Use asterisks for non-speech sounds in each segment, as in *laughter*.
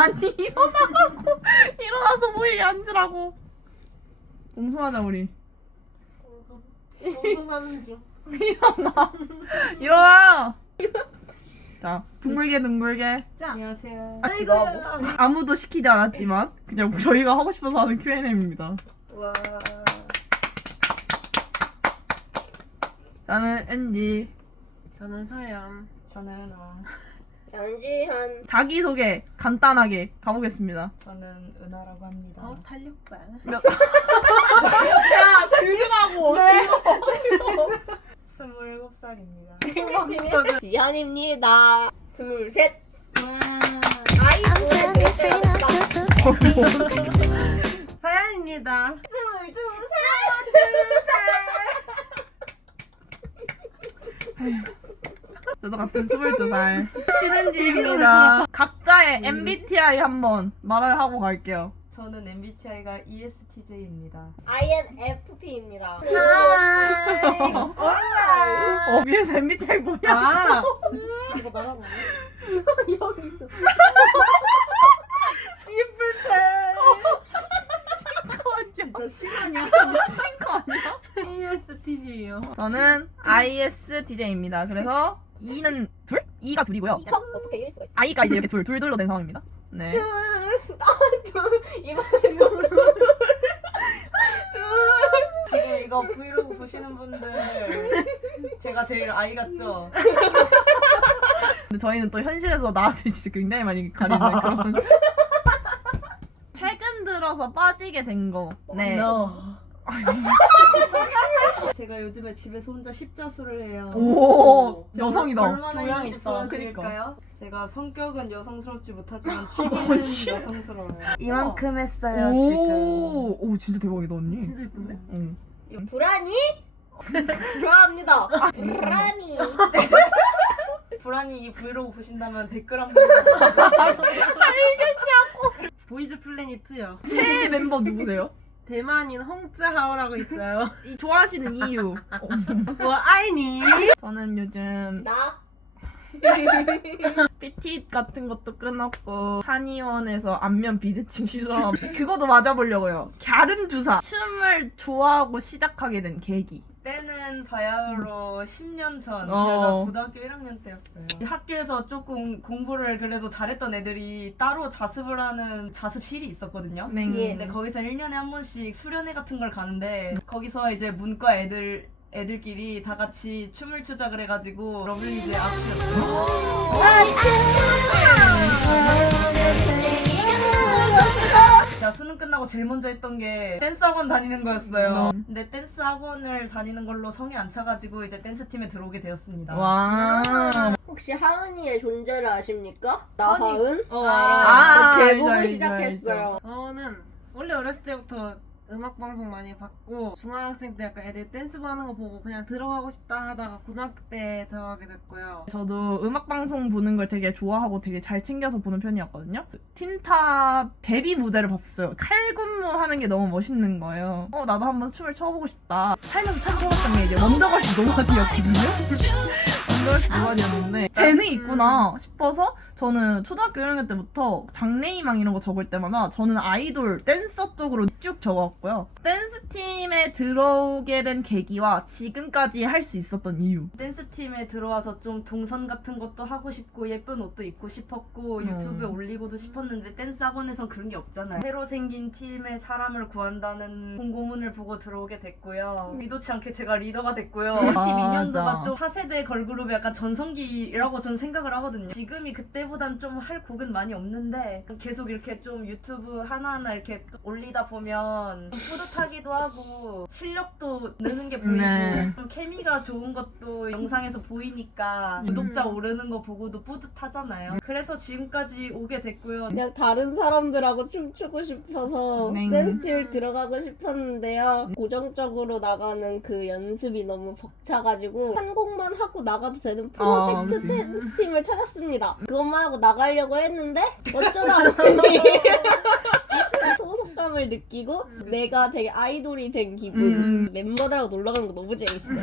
아니 일어나라고 *laughs* 일어나서 모이게 앉으라고 공수하자 우리 공부하는 중. *laughs* 일어나 일어나 *laughs* 자 둥글게 둥글게 안녕하세요. 아, 이거 아무도 시키지 않았지만 그냥 저희가 하고 싶어서 하는 Q&A입니다 와. 저는 NG 저는 서연. 저는 아. 전지현 자기소개 간단하게 가보겠습니다 저는 은하라고 합니다. 어? 86발 *laughs* 야 들으라고 네. 27살입니다. 지현입니다 스물셋 so 서연입니다. 저도 같은 22살. 신은지입니다 *laughs* 각자의 MBTI 한번 말을 하고 갈게요. 저는 MBTI가 E ESTJ입니다. INFP입니다. *laughs* 어? 위에서 MBTI 뭐냐 아. 이거 말하고 *laughs* 여기서. 진짜 거 아니야? ESTJ요. 저는 ISTJ입니다. 그래서 E는 둘? E가 둘이고요 이거 어떻게 이럴 수가 있어 I가 이제 이렇게 둘, 둘, 둘로 된 상황입니다 네 이번에 지금 이거 브이로그 보시는 분들 제가 제일 아이 같죠? 근데 저희는 또 현실에서 나왔을 때 굉장히 많이 가리는 그런 *laughs* 최근 들어서 빠지게 된 거 네. No. *laughs* 제가 요즘에 집에서 혼자 십자수를 해요. 오 제가 여성이다 얼마나 교양 있는지 있다. 보여드릴까요? 제가 성격은 여성스럽지 못하지만 어, 취미는 씨. 여성스러워요. 이만큼 했어요 지금. 오, 오 진짜 대박이다 언니 진짜 예쁜데? 응. 불안이 *laughs* 좋아합니다 불안이 *laughs* 불안이 이 브이로그 보신다면 댓글 한번 알겠냐고. 보이즈 플래닛 2요. 최애 멤버 누구세요? 대만인 홍쯔하오라고 있어요. *laughs* 이 좋아하시는 이유 어. *laughs* 뭐 아이니? 저는 요즘 나 *laughs* PT 같은 것도 끊었고 한의원에서 안면 비대칭 시술하고 그거도 맞아보려고요 갸름 주사 춤을 좋아하고 시작하게 된 계기 때는 바야흐로 10년 전 어. 제가 고등학교 1학년 때였어요. 학교에서 조금 공부를 그래도 잘했던 애들이 따로 자습을 하는 자습실이 있었거든요. 네. 예. 근데 거기서 1년에 한 번씩 수련회 같은 걸 가는데 거기서 이제 문과 애들 애들끼리 다 같이 춤을 추자 그래가지고 러블리즈의 아스였어요. 제가 수능 끝나고 제일 먼저 했던 게 댄스 학원 다니는 거였어요. 음. 근데 댄스 학원을 다니는 걸로 성이 안 차가지고 이제 댄스 팀에 들어오게 되었습니다. 와 혹시 하은이의 존재를 아십니까? 하은이- 나하은 어, 아, 알아요. 아, 그 알죠, 제목을 알죠, 시작했어요 저는 원래 어렸을 때부터 음악 방송 많이 봤고 중학생 때 약간 애들 댄스 하는 거 보고 그냥 들어가고 싶다 하다가 고등학교 때 들어가게 됐고요. 저도 음악 방송 보는 걸 되게 좋아하고 되게 잘 챙겨서 보는 편이었거든요. 틴타 데뷔 무대를 봤어요. 칼군무 하는 게 너무 멋있는 거예요. 어 나도 한번 춤을 춰보고 싶다. 살면서 처음 해봤던 게 이제 원더걸스 노마디였거든요. 원더걸스 노마디였는데 재능이 있구나 싶어서 저는 초등학교 1학년 때부터 장래희망 이런 거 적을 때마다 저는 아이돌 댄서 쪽으로 쭉 적어왔고요. 댄스 팀에 들어오게 된 계기와 지금까지 할 수 있었던 이유. 댄스 팀에 들어와서 좀 동선 같은 것도 하고 싶고 예쁜 옷도 입고 싶었고 음. 유튜브에 올리고도 싶었는데 댄스 학원에선 그런 게 없잖아요. 새로 생긴 팀에 사람을 구한다는 공고문을 보고 들어오게 됐고요. 의도치 않게 제가 리더가 됐고요. 음. 맞아. 12년도가 좀 차세대 걸그룹의 약간 전성기라고 저는 생각을 하거든요. 지금이 그때 보단 좀 할 곡은 많이 없는데 계속 이렇게 좀 유튜브 하나하나 이렇게 올리다 보면 뿌듯하기도 하고 실력도 느는 게 보이고 네. 좀 케미가 좋은 것도 영상에서 보이니까 음. 구독자 오르는 거 보고도 뿌듯하잖아요. 그래서 지금까지 오게 됐고요. 그냥 다른 사람들하고 춤추고 싶어서 네. 댄스팀을 들어가고 싶었는데요. 고정적으로 나가는 그 연습이 너무 벅차가지고 한 곡만 하고 나가도 되는 프로젝트 아, 그치. 댄스팀을 찾았습니다. 그것만 하고 나가려고 했는데 어쩌다 보니 *laughs* *laughs* 소속감을 느끼고 내가 되게 아이돌이 된 기분. 음. 멤버들하고 놀러 가는 거 너무 재밌어요.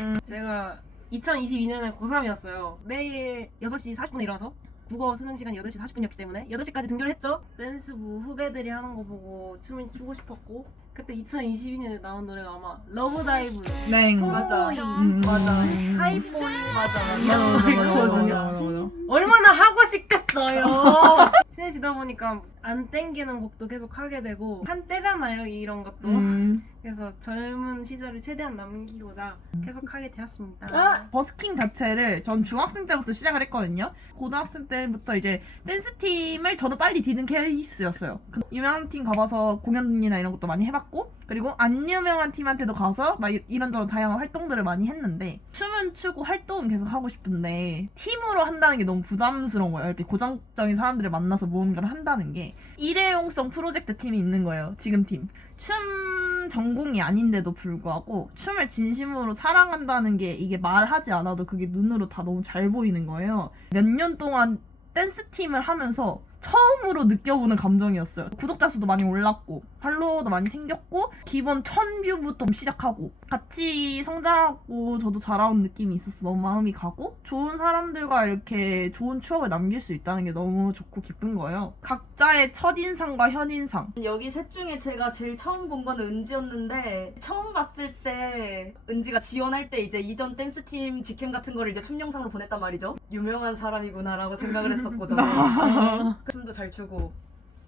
음, 제가 2022년에 고3이었어요. 매일 6시 40분에 일어나서 국어 수능 시간이 8시 40분이었기 때문에 8시까지 등교를 했죠. 댄스부 후배들이 하는 거 보고 춤을 추고 싶었고 그때 2022년에 나온 노래가 아마 러브다이브 네. 맞아. 토이 음. 맞아. 하이보이 맞아 맞아. 있거든요. 얼마나 하고 싶겠어요. *laughs* 친해지다 보니까 안 땡기는 곡도 계속 하게 되고 한때잖아요 이런 것도. 음. 그래서 젊은 시절을 최대한 남기고자 계속 하게 되었습니다. 아! 버스킹 자체를 전 중학생 때부터 시작을 했거든요. 고등학생 때부터 이제 댄스 팀을 저도 빨리 디는 케이스였어요. 그 유명한 팀 가봐서 공연이나 이런 것도 많이 해봤고 그리고 안 유명한 팀한테도 가서 막 이- 이런저런 다양한 활동들을 많이 했는데 춤은 추고 활동은 계속 하고 싶은데 팀으로 한다는 게 너무 부담스러운 거예요. 이렇게 고정적인 사람들을 만나서 무언가를 한다는 게 일회용성 프로젝트 팀이 있는 거예요. 지금 팀. 춤 전공이 아닌데도 불구하고 춤을 진심으로 사랑한다는 게 이게 말하지 않아도 그게 눈으로 다 너무 잘 보이는 거예요. 몇 년 동안 댄스 팀을 하면서 처음으로 느껴보는 감정이었어요. 구독자 수도 많이 올랐고 팔로워도 많이 생겼고 기본 1000뷰부터 시작하고 같이 성장하고 저도 자라온 느낌이 있어서 너무 마음이 가고 좋은 사람들과 이렇게 좋은 추억을 남길 수 있다는 게 너무 좋고 기쁜 거예요. 각자의 첫인상과 현인상 여기 셋 중에 제가 제일 처음 본 건 은지였는데 처음 봤을 때 은지가 지원할 때 이제 이전 댄스 팀 직캠 같은 거를 이제 춤 영상으로 보냈단 말이죠. 유명한 사람이구나라고 생각을 했었고 저는 *laughs* 춤도 잘 추고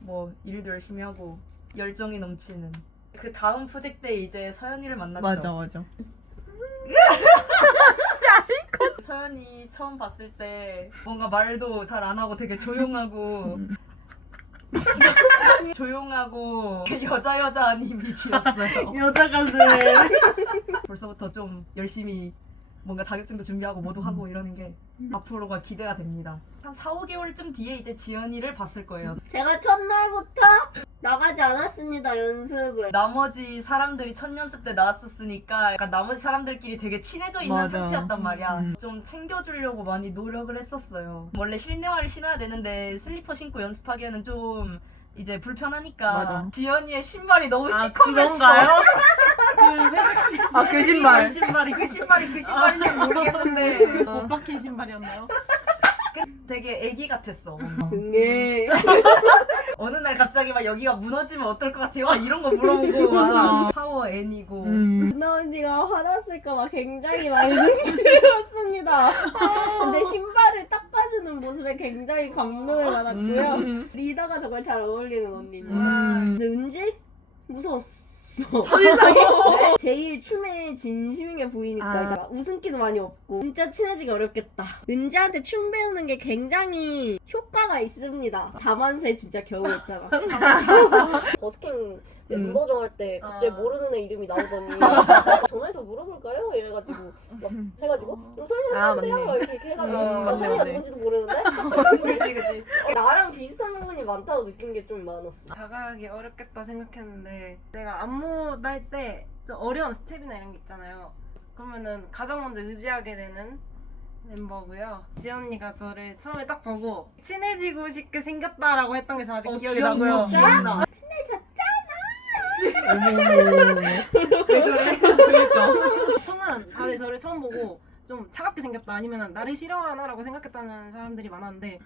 뭐 일도 열심히 하고 열정이 넘치는. 그 다음 프로젝트에 이제 서연이를 만났죠. 맞아. *laughs* 서연이 처음 봤을 때 뭔가 말도 잘 안 하고 되게 조용하고 음. *laughs* 조용하고 여자 여자한 이미지였어요. 여자가들 벌써부터 좀 열심히 뭔가 자격증도 준비하고 뭐도 하고 이러는 게 앞으로가 기대가 됩니다. 한 4, 5개월쯤 뒤에 이제 지연이를 봤을 거예요. 제가 첫날부터 나가지 않았습니다, 연습을. 나머지 사람들이 첫 연습 때 나왔었으니까 약간 나머지 사람들끼리 되게 친해져 있는 맞아. 상태였단 말이야. 음. 좀 챙겨주려고 많이 노력을 했었어요. 원래 실내화를 신어야 되는데 슬리퍼 신고 연습하기에는 좀 이제 불편하니까 맞아. 지연이의 신발이 너무 아 시커맸어. 그런가요? *laughs* 그 회색 신발 아, 그 신발. 신발이 그 신발이 그 신발인지 모르겠는데 못 박힌 신발이었나요? 되게 애기 같았어. 응애. *laughs* 어느 날 갑자기 막 여기가 무너지면 어떨 것 같아요? 막 이런 거 물어보고 *laughs* 맞아. 막 파워 N이고 음. 누나 언니가 화났을까봐 굉장히 많이 눈치였습니다. 근데 신발을 닦아주는 모습에 굉장히 감동을 받았고요. 음. 리더가 정말 잘 어울리는 언니네요. 음. 근데 은지? 무서웠어. 첫인상이 *laughs* 제일 춤에 진심인 게 보이니까 아. 그러니까 웃음기도 많이 없고 진짜 친해지기 어렵겠다. 은지한테 춤 배우는 게 굉장히 효과가 있습니다. 다만세 진짜 겨우 했잖아. *laughs* 버스킹 멤버 정할 때 갑자기 아. 모르는 애 이름이 나오더니 *laughs* 전화해서 물어볼까요? 이래가지고 막 해가지고 그럼 하는데요? 맞네. 이렇게, 이렇게 해가지고 음, 나 맞네, 소연이가 맞네. 누군지도 모르는데 그지 그지 나랑 비슷한 부분이 많다고 느낀 게 좀 많았어. 다가가기 어렵겠다 생각했는데 내가 안무 딸때좀 어려운 스텝이나 이런 게 있잖아요. 그러면은 가장 먼저 의지하게 되는 멤버고요. 지언니가 저를 처음에 딱 보고 친해지고 싶게 생겼다라고 했던 게 저 아직 어, 기억이 기억- 나고요. 기억나. 보통은 다들 저를 처음 보고 좀 차갑게 생겼다 아니면 나를 싫어하나라고 생각했다는 사람들이 많았는데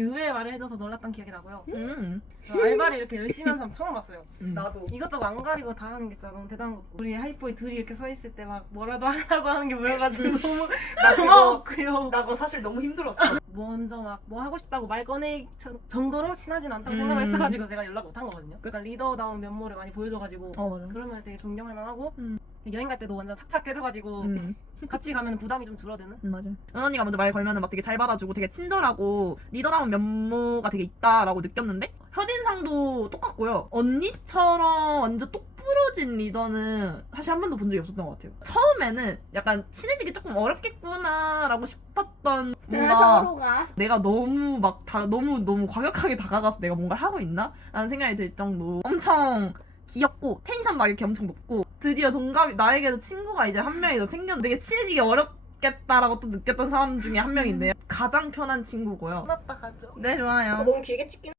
의외의 말을 해줘서 놀랐던 기억이 나고요. 음. 저 알바를 이렇게 열심히 하는 사람 처음 봤어요. 나도 이것저것 안 가리고 다 하는 게 진짜 너무 대단한 것 같고 우리 하이보이 둘이 이렇게 서 있을 때 막 뭐라도 하려고 하는 게 보여가지고 너무 *laughs* 나 그거 고마웠고요. 나 그거 사실 너무 힘들었어. 먼저 막 뭐 하고 싶다고 말 꺼낼 저- 정도로 친하진 않다고 음. 생각을 했어가지고 제가 연락 못 한 거거든요. 약간 리더다운 면모를 많이 보여줘가지고 어 맞아. 그러면 되게 존경할 만하고 음. 여행 갈 때도 완전 착착 해줘가지고 음. *laughs* 같이 가면 부담이 좀 줄어드는 음, 맞아. 은 언니가 먼저 말 걸면은 막 되게 잘 받아주고 되게 친절하고 리더다운 면모가 되게 있다라고 느꼈는데 현인상도 똑같고요. 언니처럼 완전 똑부러진 리더는 사실 한 번도 본 적이 없었던 것 같아요. 처음에는 약간 친해지기 조금 어렵겠구나라고 싶었던 뭔가 서로가 내가 너무 막 다, 너무 너무 과격하게 다가가서 내가 뭔가를 하고 있나? 라는 생각이 들 정도 엄청 귀엽고 텐션 막 이렇게 엄청 높고 드디어 동갑이 나에게도 친구가 이제 한 명이 더 생겼는데 되게 친해지기 어렵겠다라고 또 느꼈던 사람 중에 한 명인데요. 가장 편한 친구고요. 끝났다 가죠. 네 좋아요. 너무 길게 찍긴